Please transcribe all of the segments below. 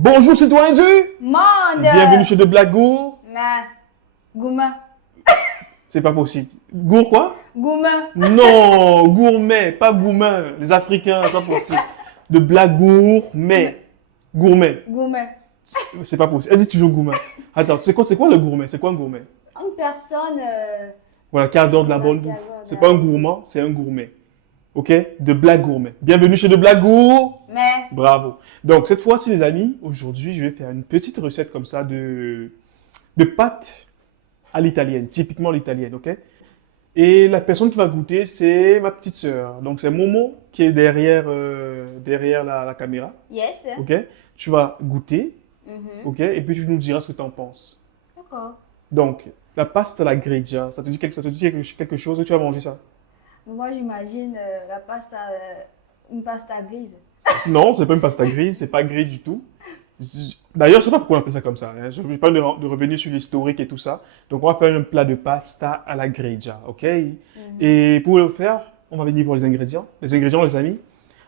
Bonjour citoyens du Monde. Bienvenue chez De Black Gour. Mais, gourmet. C'est pas possible. Gour quoi? Gourmet. Non, gourmet, pas gourmand. Les Africains, c'est pas possible. De Black Gourmet. Gourmet. Gourmet. C'est pas possible. Elle dit toujours gourmet. Attends, c'est quoi le gourmet? C'est quoi un gourmet? Une personne. Voilà, qui adore de la Voilà, bonne qui bouffe. adore de C'est la- pas un gourmand, c'est un gourmet. Ok? De Black Gourmet. Bienvenue chez De Black Gour. Mais, Bravo. Donc, cette fois-ci, les amis, aujourd'hui, je vais faire une petite recette comme ça de pâtes à l'italienne, typiquement l'italienne, ok? Et la personne qui va goûter, c'est ma petite sœur. Donc, c'est Momo qui est derrière la caméra, yes. ok? Tu vas goûter, Mhm. ok? Et puis, tu nous diras ce que tu en penses. D'accord. Donc, la pasta alla grigia, ça te dit quelque chose? Tu vas manger ça? Moi, j'imagine la pasta, une pasta grise. Non, c'est pas une pasta grise, c'est pas gris du tout. D'ailleurs, je sais pas pourquoi on appelle ça comme ça, hein. Je ne vais pas de revenir sur l'historique et tout ça. Donc, on va faire un plat de pasta à la grigia, ok? Et pour le faire, on va venir voir les ingrédients. Les ingrédients, les amis.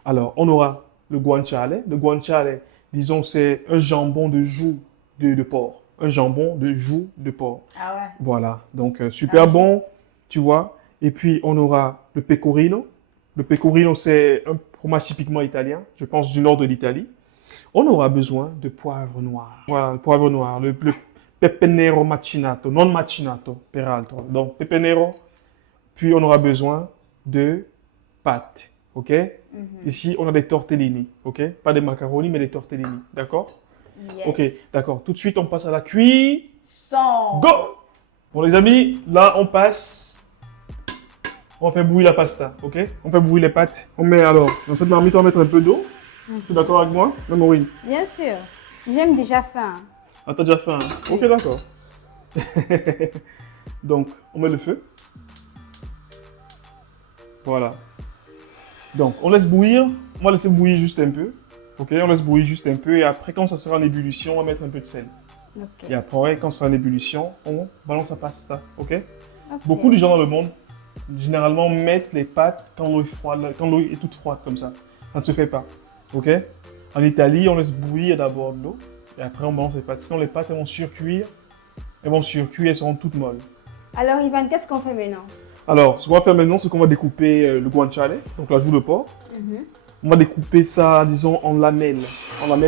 Alors, on aura le guanciale. Le guanciale, disons, c'est un jambon de joue de porc. Un jambon de joue de porc. Ah ouais. Voilà, donc super bon, tu vois. Et puis, on aura le pecorino. Le pecorino, c'est un fromage typiquement italien, je pense du nord de l'Italie. On aura besoin de poivre noir. Voilà, le poivre noir, le pepe nero macinato, non macinato, peraltro. Donc, pepe nero. Puis, on aura besoin de pâtes, ok? Ici, on a des tortellini, ok? Pas des macaronis, mais des tortellini, d'accord? Yes. Ok, d'accord. Tout de suite, on passe à la cuisson. Son. Go! Bon, les amis, là, on passe. On fait bouillir la pasta, ok? On fait bouillir les pâtes. On met alors, dans cette marmite, on va mettre un peu d'eau. Tu es d'accord avec moi? Même Maureen. Bien sûr. J'aime déjà faim. Ah, t'as déjà faim, hein? Ok, d'accord. Donc, on met le feu. Voilà. Donc, on laisse bouillir. On va laisser bouillir juste un peu. Ok, on laisse bouillir juste un peu. Et après, quand ça sera en ébullition, on va mettre un peu de sel. Ok. Et après, quand ça sera en ébullition, on balance la pasta, ok? Ok. Beaucoup de gens dans le monde, généralement, mettent les pâtes quand l'eau est froide, quand l'eau est toute froide comme ça. Ça ne se fait pas, ok? En Italie, on laisse bouillir d'abord de l'eau et après on balance les pâtes. Sinon, les pâtes, elles vont surcuire. Elles seront toutes molles. Alors, Ivan, qu'est-ce qu'on fait maintenant? Alors, ce qu'on va faire maintenant, c'est qu'on va découper le guanciale, donc la joue de porc. On va découper ça, disons, en lamelles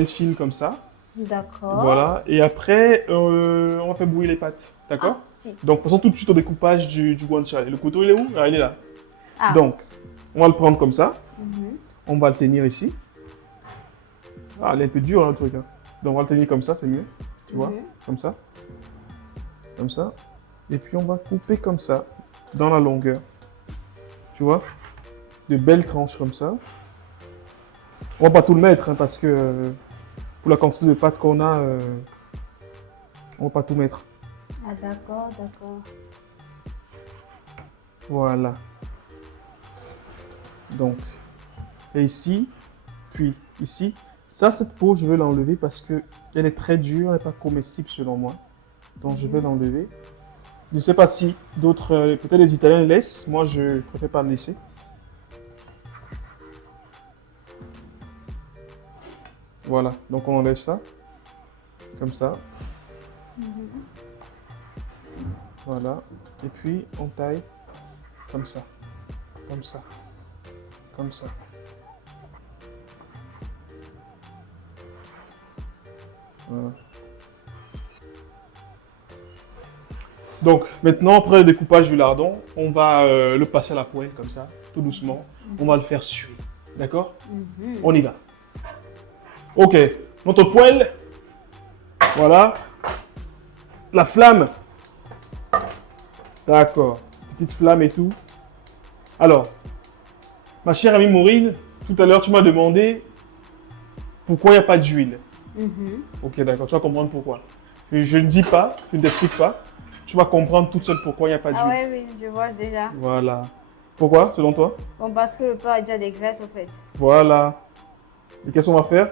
fines comme ça. D'accord. Voilà. Et après, on va faire bouillir les pâtes, d'accord? Ah, si. Donc, passons tout de suite au découpage du guanciale. Le couteau, il est où? Ah, il est là. Ah. Donc, on va le prendre comme ça. Mhm. On va le tenir ici. Ah, il est un peu dur, hein, le truc, hein. Donc, on va le tenir comme ça, c'est mieux. Tu vois? Mhm. Comme ça. Comme ça. Et puis, on va couper comme ça, dans la longueur. Tu vois? De belles tranches comme ça. On va pas tout le mettre, hein, parce que pour la quantité de pâtes qu'on a, on va pas tout mettre. Ah, d'accord, d'accord. Voilà. Donc, et ici, puis ici. Ça, cette peau, je vais l'enlever parce qu'elle est très dure, elle n'est pas comestible selon moi. Donc, je vais l'enlever. Je ne sais pas si d'autres, peut-être les Italiens le laissent. Moi, je préfère pas le laisser. Voilà, donc on enlève ça. Comme ça. Voilà. Et puis, on taille comme ça. Comme ça. Comme ça. Voilà. Donc, maintenant, après le découpage du lardon, on va le passer à la poêle comme ça, tout doucement. On va le faire suer. D'accord? On y va. Ok, notre poêle. Voilà. La flamme. D'accord. Petite flamme et tout. Alors, ma chère amie Maureen, tout à l'heure, tu m'as demandé pourquoi il n'y a pas d'huile. Ok, d'accord, tu vas comprendre pourquoi. Je ne dis pas, je ne t'explique pas. Tu vas comprendre toute seule pourquoi il n'y a pas d'huile. Ah ouais, oui, je vois déjà. Voilà. Pourquoi, selon toi? Bon, parce que le pain a déjà des graisses, au fait. Voilà. Et qu'est-ce qu'on va faire?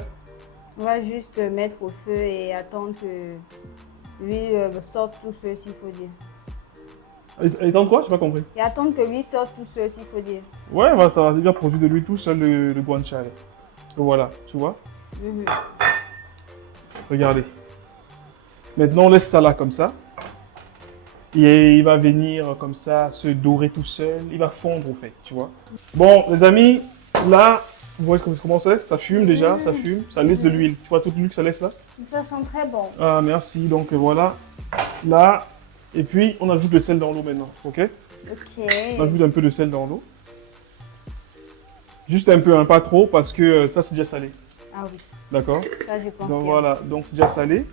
On va juste mettre au feu et attendre que l'huile sorte tout seul, s'il faut dire. Elle est en quoi? Je n'ai pas compris. Et attendre que l'huile sorte tout seul, s'il faut dire. Ouais, bah, ça va bien produire de l'huile tout seul, le guanciale. Voilà, tu vois? Regardez. Maintenant, on laisse ça là comme ça. Et il va venir comme ça se dorer tout seul. Il va fondre au fait, tu vois. Bon, les amis, là, vous voyez comment c'est? Ça fume déjà, ça fume. Ça laisse de l'huile. Tu vois toute l'huile que ça laisse là? Ça sent très bon. Ah, merci. Donc voilà. Là. Et puis, on ajoute le sel dans l'eau maintenant. Ok? Ok. On ajoute un peu de sel dans l'eau. Juste un peu, hein, pas trop, parce que ça, c'est déjà salé. Ah oui, D'accord? ça je confirme. Donc voilà, donc c'est déjà salé.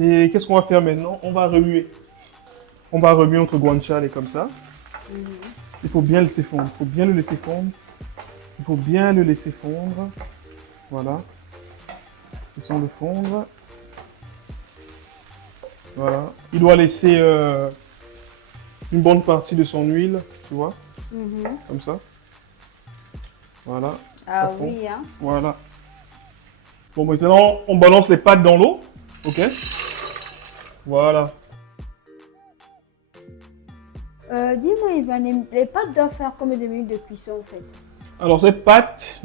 Et qu'est-ce qu'on va faire maintenant? On va remuer. On va remuer notre guanciale comme ça. Mhm. Il faut bien le laisser fondre. Il faut bien le laisser fondre. Il faut bien le laisser fondre. Voilà. Laissons le fondre. Voilà. Il doit laisser une bonne partie de son huile, tu vois, Mhm. comme ça. Voilà. Ah Ça fond. oui, hein. Voilà. Bon, maintenant, on balance les pâtes dans l'eau. Ok? Voilà. Dis-moi, Ivan, les pâtes doivent faire combien de minutes de cuisson en fait? Alors, cette pâte,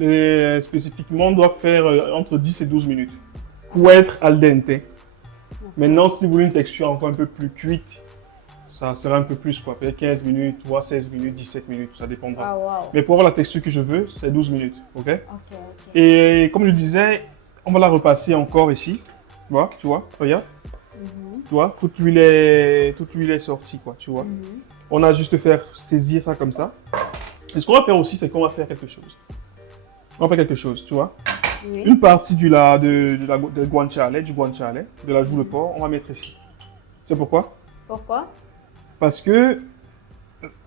spécifiquement, doit faire entre 10 et 12 minutes pour être al dente. Maintenant, si vous voulez une texture encore un peu plus cuite, ça sera un peu plus, quoi. Peut-être 15 minutes, voire 16 minutes, 17 minutes, ça dépendra. Ah waouh. Mais pour avoir la texture que je veux, c'est 12 minutes, ok? Ok, ok. Et comme je disais, on va la repasser encore ici. Tu vois, regarde. Mhm. Tu vois, toute l'huile est sortie, quoi, tu vois. Mhm. On a juste faire saisir ça comme ça. Et ce qu'on va faire aussi, c'est qu'on va faire quelque chose. On va faire quelque chose, tu vois. Oui. Une partie de guanciale, du guanciale, de la joue de porc, on va mettre ici. Tu sais pourquoi? Pourquoi? Parce que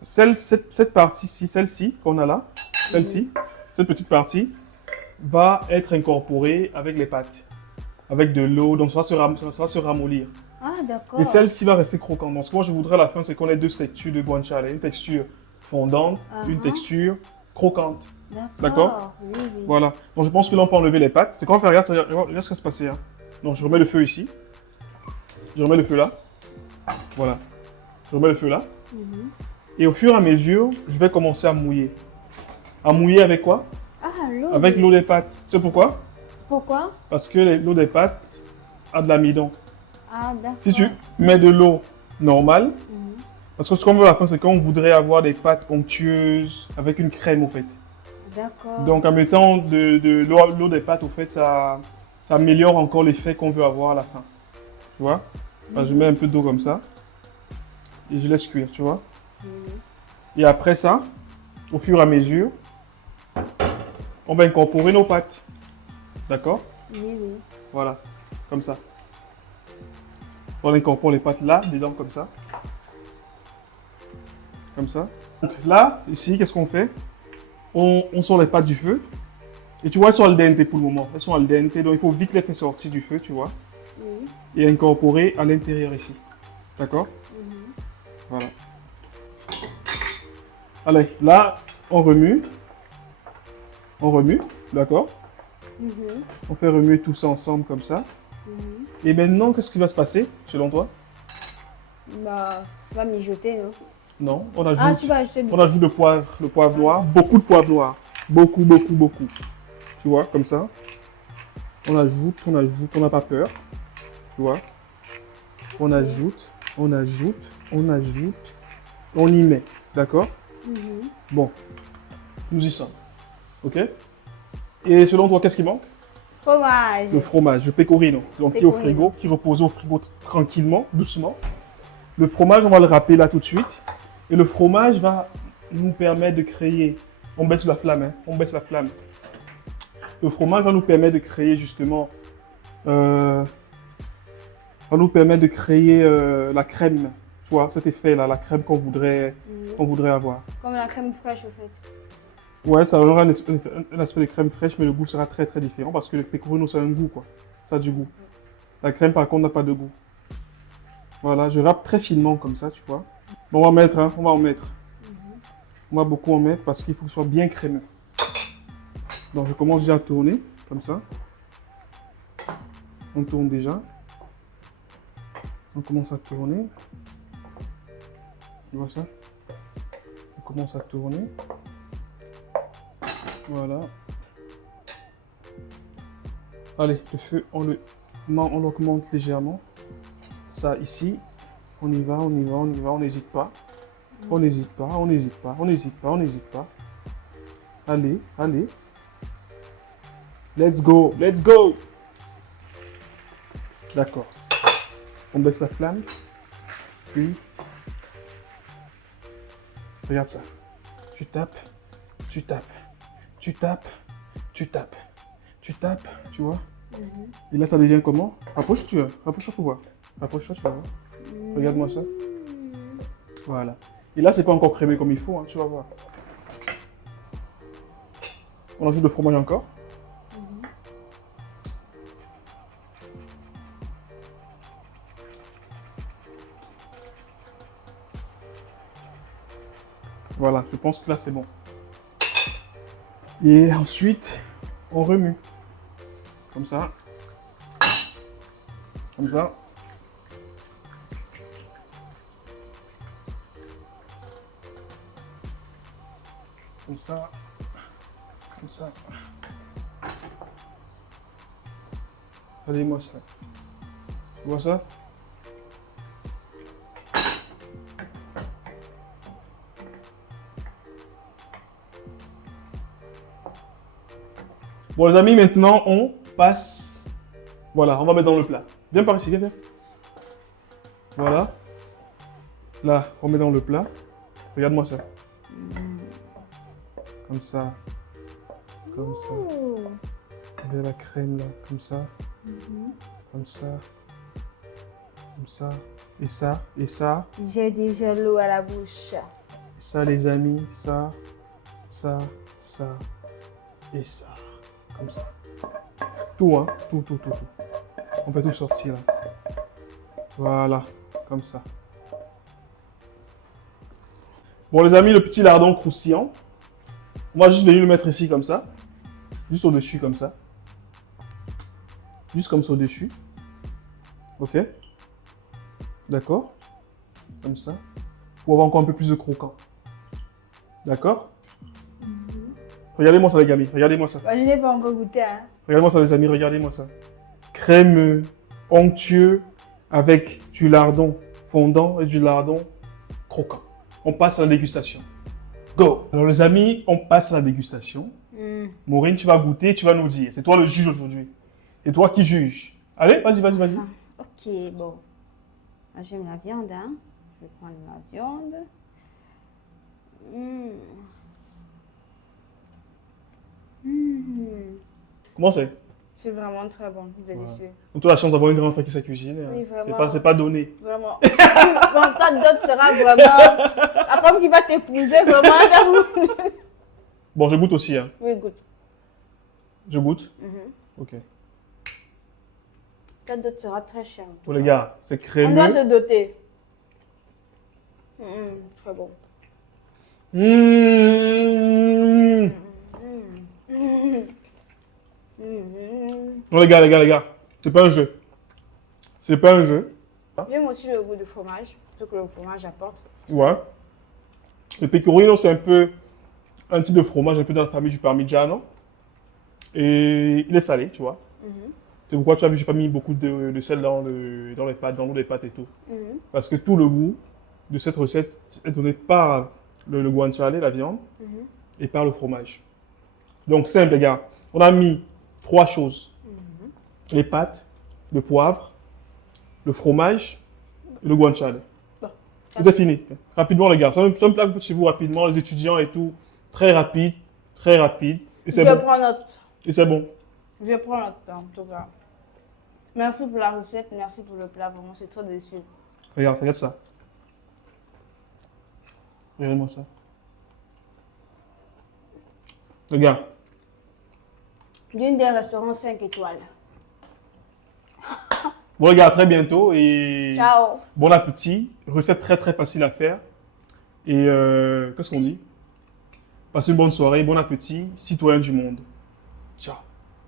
cette partie-ci, celle-ci qu'on a là, celle-ci, cette petite partie, va être incorporée avec les pâtes, avec de l'eau, donc ça va se ramollir. Ah d'accord. Et celle-ci va rester croquante. Donc ce que moi je voudrais à la fin, c'est qu'on ait deux textures de guanciale, une texture fondante, une texture croquante. D'accord. Oui, oui. Voilà. Donc je pense que là on peut enlever les pâtes. C'est qu'on va faire, regarde ce qui va se passer. Hein. Donc je remets le feu ici. Je remets le feu là. Voilà. Je remets le feu là. Mhm. Et au fur et à mesure, je vais commencer à mouiller. À mouiller avec quoi? Ah, l'eau. Avec l'eau des pâtes. Tu sais pourquoi? Pourquoi? Parce que l'eau des pâtes a de l'amidon. Ah d'accord. Si tu mets de l'eau normale, Mhm. parce que ce qu'on veut à la fin, c'est qu'on voudrait avoir des pâtes onctueuses avec une crème au fait. D'accord. Donc en mettant de l'eau des pâtes au fait, ça améliore encore l'effet qu'on veut avoir à la fin. Tu vois? Enfin, je mets un peu d'eau comme ça et je laisse cuire, tu vois? Mhm. Et après ça, au fur et à mesure, on va incorporer nos pâtes. D'accord? Oui, oui. Voilà, comme ça. On incorpore les pâtes là, dedans, comme ça. Comme ça. Donc là, ici, qu'est-ce qu'on fait? On sort les pâtes du feu. Et tu vois, elles sont al dente pour le moment. Elles sont al dente, donc il faut vite les faire sortir du feu, tu vois. Oui. Et incorporer à l'intérieur ici. D'accord? Mhm. Voilà. Allez, là, on remue. On remue, d'accord? Mhm. On fait remuer tout ça ensemble comme ça. Mhm. Et maintenant, qu'est-ce qui va se passer, selon toi? Bah, ça va mijoter, non? Non, on Ah, ajoute, tu vas ajouter du... on ajoute le poivre noir, beaucoup de poivre noir. Beaucoup, beaucoup, beaucoup. Tu vois, comme ça. On ajoute, on n'a pas peur. Tu vois. On ajoute, on ajoute, on ajoute. On y met, d'accord? Mhm. Bon, nous y sommes. Ok? Et selon toi, qu'est-ce qui manque? Fromage. Le fromage, le pecorino. Donc qui est au Pecorino. frigo, qui repose au frigo tranquillement, doucement. Le fromage, on va le râper là tout de suite. Et le fromage va nous permettre de créer... On baisse la flamme, hein. On baisse la flamme. Le fromage va nous permettre de créer justement... va nous permettre de créer la crème. Tu vois, cet effet-là, la crème qu'on voudrait avoir. Comme la crème fraîche, au fait. Ouais, ça aura un aspect de crème fraîche, mais le goût sera très très différent parce que le pecorino, ça a un goût, quoi. Ça a du goût. La crème, par contre, n'a pas de goût. Voilà, je râpe très finement comme ça, tu vois. Bon, on va mettre, hein, on va en mettre. On va beaucoup en mettre parce qu'il faut que ce soit bien crémeux. Donc, je commence déjà à tourner, comme ça. On tourne déjà. On commence à tourner. Tu vois ça? On commence à tourner. Voilà. Allez, le feu, on On augmente légèrement. Ça, ici. On y va, on y va, on y va. On n'hésite pas. On n'hésite pas, on n'hésite pas, on n'hésite pas, on n'hésite pas. Allez, allez. Let's go, let's go. D'accord. On baisse la flamme. Puis, regarde ça. Tu tapes, tu tapes, tu tapes, tu tapes, tu tapes, tu vois. Et là, ça devient comment? Rapproche-toi, rapproche-toi pour voir. Rapproche-toi, tu vas voir. Regarde-moi ça. Voilà. Et là, c'est pas encore crémé comme il faut, hein, tu vas voir. On ajoute le fromage encore. Voilà, je pense que là, c'est bon. Et ensuite, on remue. Comme ça. Comme ça. Comme ça. Comme ça. Regardez-moi ça. Tu vois ça? Bon les amis, maintenant on passe. Voilà, on va mettre dans le plat. Viens par ici, viens. Voilà. Là, on met dans le plat. Regarde-moi ça. Comme ça. Comme ça. Avec la crème là, comme ça. Comme ça. Comme ça. Et ça. Et ça. J'ai déjà l'eau à la bouche. Et ça les amis. Ça. Ça. Ça. Et ça. Comme ça. Tout, hein. Tout. On peut tout sortir là. Voilà. Comme ça. Bon les amis, le petit lardon croustillant. On va juste venir le mettre ici comme ça. Juste au-dessus comme ça. Juste comme ça au-dessus. Ok. D'accord. Comme ça. Pour avoir encore un peu plus de croquant. D'accord. Regardez-moi ça les amis. Regardez-moi ça. Bah, je n'ai pas encore goûté. Hein. Regardez-moi ça les amis. Regardez-moi ça. Crémeux, onctueux, avec du lardon fondant et du lardon croquant. On passe à la dégustation. Go! Alors les amis, on passe à la dégustation. Maureen, tu vas goûter, tu vas nous dire. C'est toi le juge aujourd'hui. C'est toi qui juge. Allez, vas-y. Ok, bon. Moi, j'aime la viande, hein. Je vais prendre la viande. Comment c'est? C'est vraiment très bon, délicieux. Donc, tu as la chance d'avoir une grande frère qui sait cuisiner. Oui, Hein. vraiment. C'est pas donné. Vraiment. Ton tas d'autres sera vraiment... La femme qui va t'épouser, vraiment. Bon, je goûte aussi. Hein. Oui, goûte. Je goûte? Ok. Ta dot sera très chère. Pour les gars, c'est On crémeux. doit te doter. Très bon. Non, les gars. C'est pas un jeu. C'est pas un jeu. J'aime aussi le goût du fromage, ce que le fromage apporte. Ouais. Le pecorino, c'est un peu un type de fromage, un peu dans la famille du parmigiano. Et il est salé, tu vois. C'est pourquoi tu as vu, j'ai pas mis beaucoup de sel dans les pâtes, dans l'eau des pâtes et tout. Parce que tout le goût de cette recette est donné par le guanciale, la viande, et par le fromage. Donc simple, les gars. On a mis 3 choses. Les pâtes, le poivre, le fromage et le guanciale. Bon. Et c'est fini. Rapidement, les gars. C'est un plat que vous faites chez vous rapidement, les étudiants et tout. Très rapide. Et c'est Je bon. prends note. Et c'est bon. Je prends note, en tout cas. Merci pour la recette, merci pour le plat. Vraiment, c'est très délicieux. Regarde ça. Regarde-moi ça. Regarde. L'une des restaurants 5 étoiles. Bon, les gars, à très bientôt et Ciao. bon appétit. Recette très facile à faire. Et qu'est-ce qu'on dit? Passez une bonne soirée, bon appétit, citoyen du monde. Ciao.